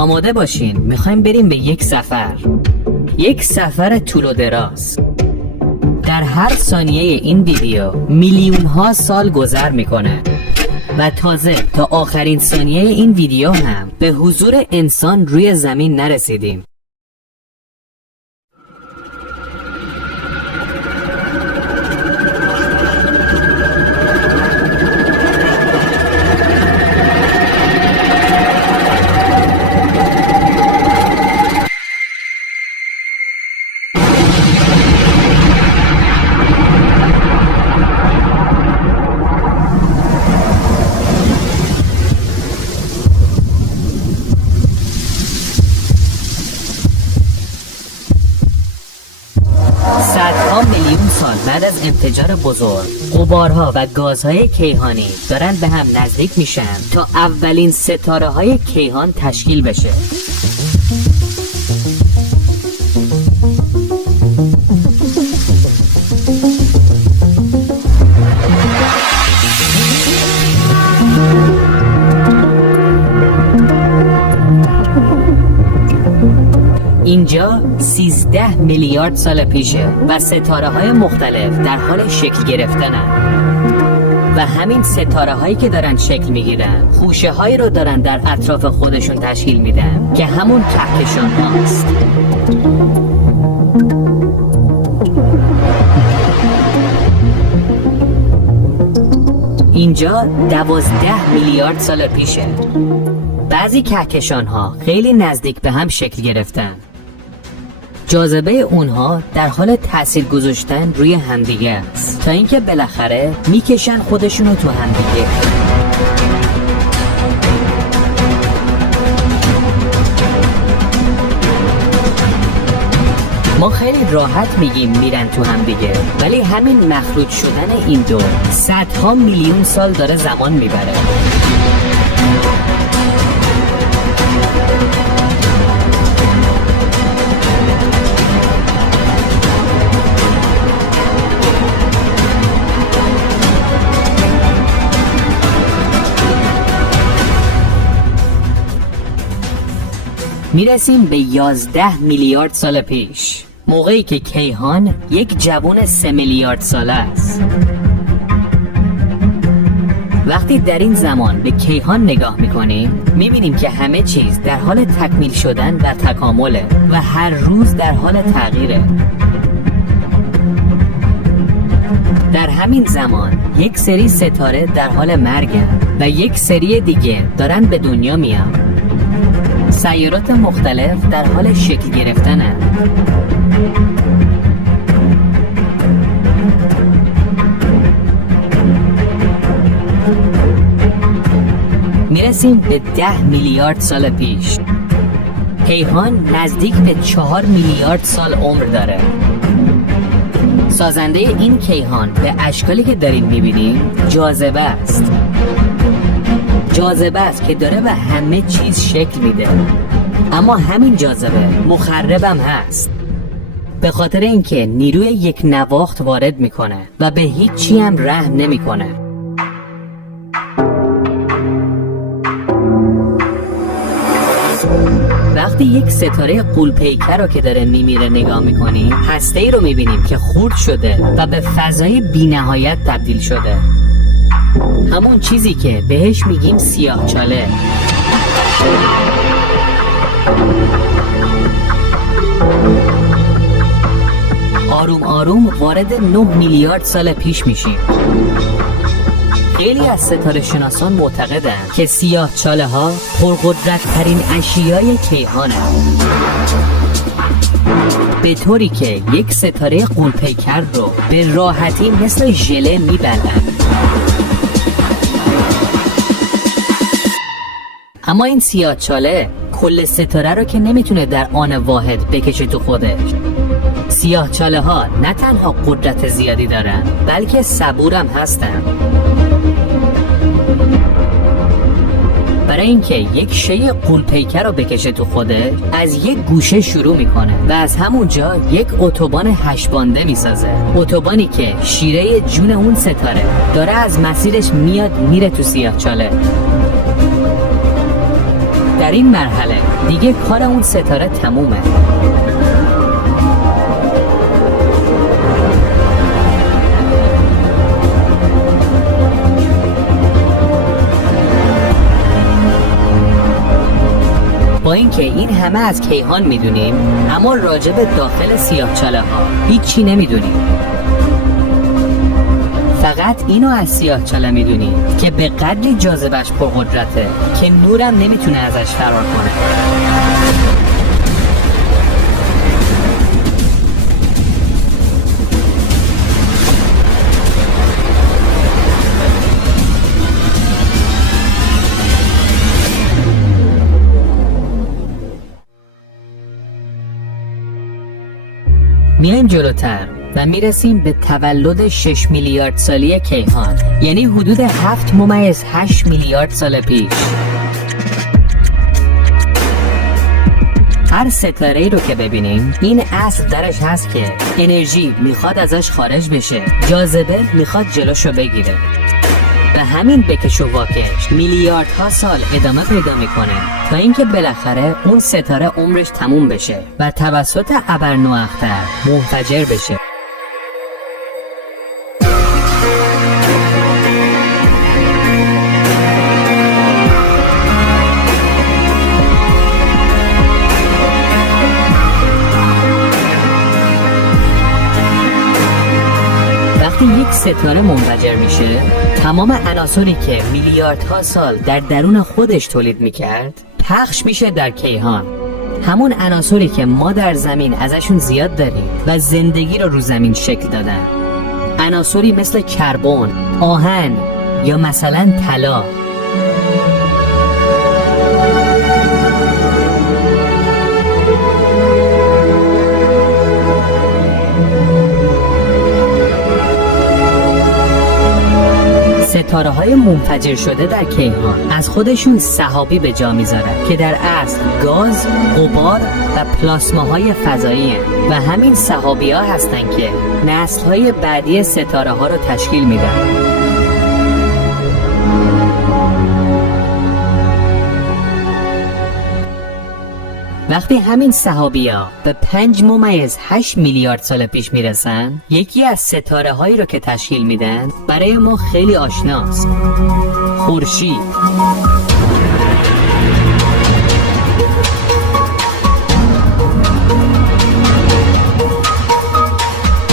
آماده باشین، میخوایم بریم به یک سفر طول و دراز. در هر ثانیه این ویدیو میلیون ها سال گذر میکنه و تازه تا آخرین ثانیه این ویدیو هم به حضور انسان روی زمین نرسیدیم. صدها میلیون سال بعد از انفجار بزرگ، غبارها و گازهای کیهانی دارن به هم نزدیک میشن تا اولین ستاره های کیهان تشکیل بشه. اینجا 13 میلیارد سال پیشه و ستاره های مختلف در حال شکل گرفتنن و همین ستاره هایی که دارن شکل میگیرن خوشه هایی رو دارن در اطراف خودشون تشکیل میدن که همون کهکشان هاست. اینجا 12 میلیارد سال پیشه. بعضی کهکشان ها خیلی نزدیک به هم شکل گرفتن. جاذبه اونها در حال تأثیر گذاشتن روی همدیگه است تا اینکه بالاخره میکشن خودشونو تو همدیگه. ما خیلی راحت میگیم میرن تو همدیگه، ولی همین مخلوط شدن این دو صدها میلیون سال داره زمان میبره. میرسیم به 11 میلیارد سال پیش، موقعی که کیهان یک جوان 3 میلیارد ساله است. وقتی در این زمان به کیهان نگاه میکنیم میبینیم که همه چیز در حال تکمیل شدن و تکامله و هر روز در حال تغییره. در همین زمان یک سری ستاره در حال مرگن و یک سری دیگه دارن به دنیا میان. سیارات مختلف در حال شکل گرفتنن. میرسیم به 10 میلیارد سال پیش. کیهان نزدیک به 4 میلیارد سال عمر داره. سازنده این کیهان به اشکالی که داریم میبینیم جاذبه است. جاذبه است که داره به همه چیز شکل میده، اما همین جاذبه مخربم هست، به خاطر اینکه نیروی یک نواخت وارد میکنه و به هیچ چی هم رحم نمیکنه. وقتی یک ستاره غول‌پیکر رو که داره میمیره نگاه میکنیم، هسته‌ای رو میبینیم که خرد شده و به فضای بی‌نهایت تبدیل شده. همون چیزی که بهش میگیم سیاهچاله. آروم آروم وارد 9 میلیارد سال پیش میشیم. خیلی از ستاره شناسان معتقدند که سیاهچاله ها پرقدرت ترین اشیای کیهانه، به طوری که یک ستاره غول‌پیکر رو به راحتی مثل ژله میبلن. اما این سیاهچاله کل ستاره رو که نمیتونه در آن واحد بکشه تو خودش. سیاهچاله ها نه تنها قدرت زیادی دارن، بلکه صبورم هستن. برای اینکه یک شی غول‌پیکر رو بکشه تو خودش، از یک گوشه شروع میکنه و از همونجا یک اتوبان 8 بانده میسازه. اتوبانی که شیره جون اون ستاره داره از مسیرش میاد میره تو سیاهچاله. در این مرحله دیگه کار اون ستاره تمومه. با اینکه این همه از کیهان میدونیم، اما راجع به داخل سیاهچاله ها هیچی نمیدونیم. فقط اینو از سیاهچاله میدونیم که به قدری جاذبه‌اش پرقدرته که نورم نمیتونه ازش فرار کنه. میایم جلوتر و میرسیم به تولد 6 میلیارد سالی کیهان، یعنی حدود 7.8 میلیارد سال پیش. هر ستاره‌ای رو که ببینیم این اصل درش هست که انرژی میخواد ازش خارج بشه، جاذبه میخواد جلوشو بگیره. و همین بکش و واکش میلیاردها سال ادامه پیدا میکنه تا اینکه بالاخره اون ستاره عمرش تموم بشه و توسط ابرنواختر منفجر بشه. وقتی یک ستاره منفجر میشه، تمام عناصری که میلیاردها سال در درون خودش تولید میکرد پخش میشه در کیهان. همون عناصری که ما در زمین ازشون زیاد داریم و زندگی رو زمین شکل دادن. عناصری مثل کربن، آهن یا مثلا طلا. ستاره های منفجر شده در کیهان از خودشون سحابی به جا میذارن که در اصل گاز، غبار و پلاسماهای فضایی هستند و همین سحابی ها هستن که نسل های بعدی ستاره ها رو تشکیل میدن. وقتی همین سحابی‌ها به 5.8 میلیارد سال پیش میرسن، یکی از ستاره هایی رو که تشکیل میدن برای ما خیلی آشناست: خورشید.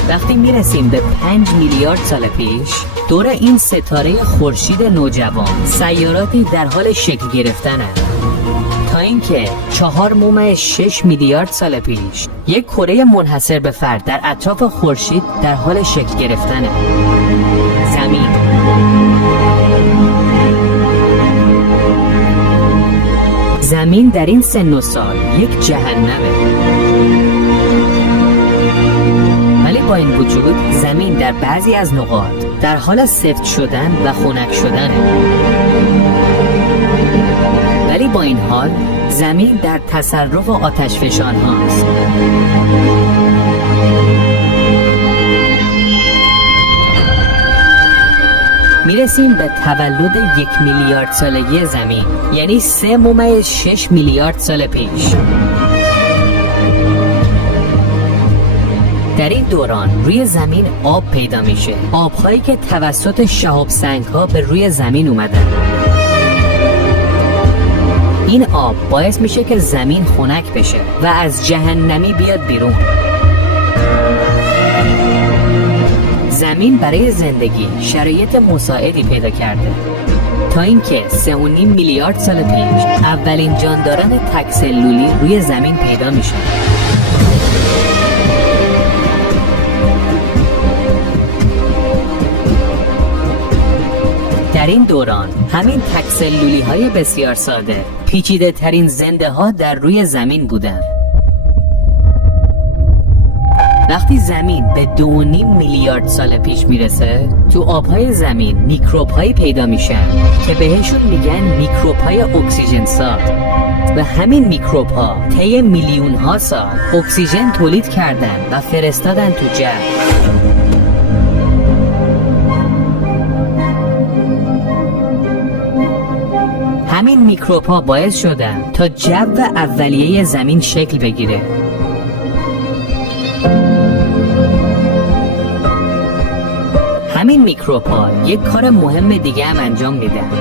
وقتی میرسیم به 5 میلیارد سال پیش، دور این ستاره خورشید نوجوان سیاراتی در حال شکل گرفتنه، تا اینکه 4.6 میلیارد سال پیش یک کره منحصر به فرد در اطراف خورشید در حال شکل گرفتنه: زمین. زمین در این سن و سال یک جهنمه، ولی با این وجود زمین در بعضی از نقاط در حال سفت شدن و خنک شدنه. ولی با این حال زمین در تصرف آتشفشان هاست. میرسیم به تولد 1 میلیارد سالگی زمین، یعنی 3.6 میلیارد سال پیش. در این دوران روی زمین آب پیدا میشه، آبهایی که توسط شهاب سنگ ها به روی زمین اومدن. این آب باعث میشه که زمین خنک بشه و از جهنمی بیاد بیرون. زمین برای زندگی شرایط مساعدی پیدا کرده تا اینکه 3.5 میلیارد سال پیش اولین جانداران تک‌سلولی روی زمین پیدا میشه. در این دوران همین تک‌سلولی های بسیار ساده پیچیده ترین زنده ها در روی زمین بودند. وقتی زمین به 2.5 میلیارد سال پیش میرسه، تو آبهای زمین میکروب هایی پیدا میشن که بهشون میگن میکروب های اکسیژن ساز و همین میکروب ها طی میلیون ها سال اکسیژن تولید کردن و فرستادن تو جو. همین همین میکروب ها باعث شدن تا جو اولیه زمین شکل بگیره. همین میکروب ها یک کار مهم دیگه هم انجام میدن.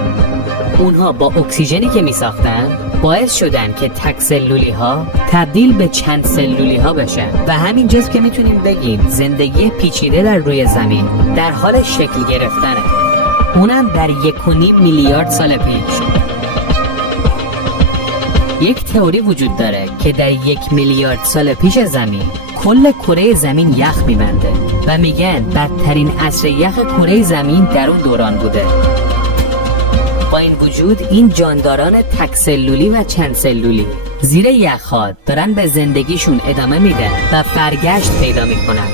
اونها با اکسیژنی که میساختن باعث شدن که تک سلولی ها تبدیل به چند سلولی ها بشن و همینجاست که میتونیم بگیم زندگی پیچیده در روی زمین در حال شکل گرفتنه، اونم در 1.5 میلیارد سال پیش. یک تئوری وجود داره که در 1 میلیارد سال پیش زمین کل کره زمین یخ میبنده و میگن بدترین عصر یخ کره زمین در اون دوران بوده. با این وجود این جانداران تک سلولی و چند سلولی زیر یخ‌ها دارن به زندگیشون ادامه میدن و برگشت پیدا میکنن.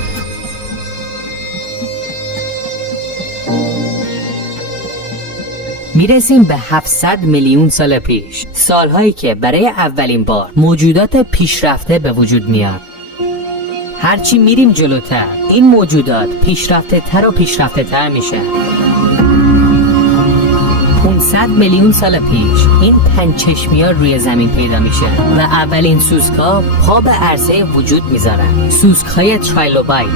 میرسیم به 700 میلیون سال پیش، سالهایی که برای اولین بار موجودات پیشرفته به وجود میاد. هرچی میریم جلوتر این موجودات پیشرفته تر و پیشرفته تر میشن. 500 میلیون سال پیش این پنچشمی ها روی زمین پیدا میشه و اولین سوسک‌ها پا به عرصه وجود میذارن، سوسک‌های ترایلوبایت.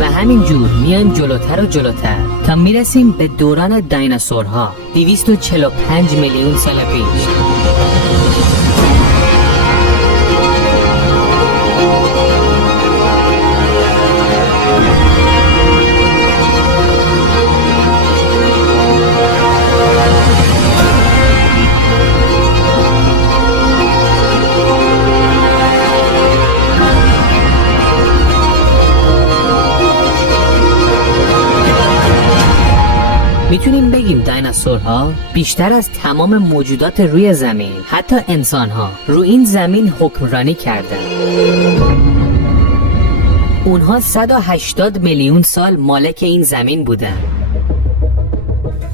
و همینجور میان جلوتر و جلوتر تا میرسیم به دوران دایناسورها 245 میلیون سال پیش. میتونیم بگیم دایناسورها بیشتر از تمام موجودات روی زمین، حتی انسانها، روی این زمین حکمرانی کردن. اونها 180 میلیون سال مالک این زمین بودن.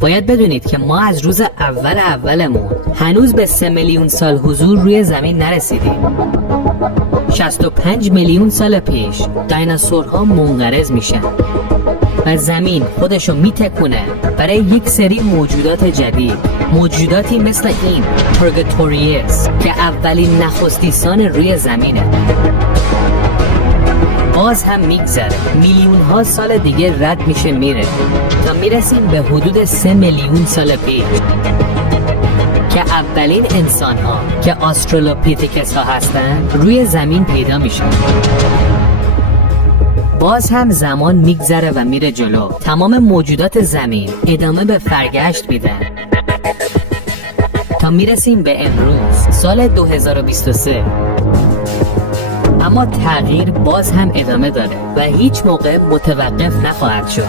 باید بدونید که ما از روز اولمون هنوز به 3 میلیون سال حضور روی زمین نرسیدیم. 65 میلیون سال پیش دایناسورها منقرض میشن و زمین خودشو میتکونه برای یک سری موجودات جدید، موجوداتی مثل این پرگاتوریوس که اولین نخستیسان روی زمینه. باز هم میگذره، میلیون ها سال دیگه رد میشه میره تا میرسیم به حدود 3 میلیون سال پیش که اولین انسان ها که آسترالوپیتکس ها هستن روی زمین پیدا میشن. باز هم زمان میگذره و میره جلو، تمام موجودات زمین ادامه به فرگشت میدن تا میرسیم به امروز سال 2023. اما تغییر باز هم ادامه داره و هیچ موقع متوقف نخواهد شد.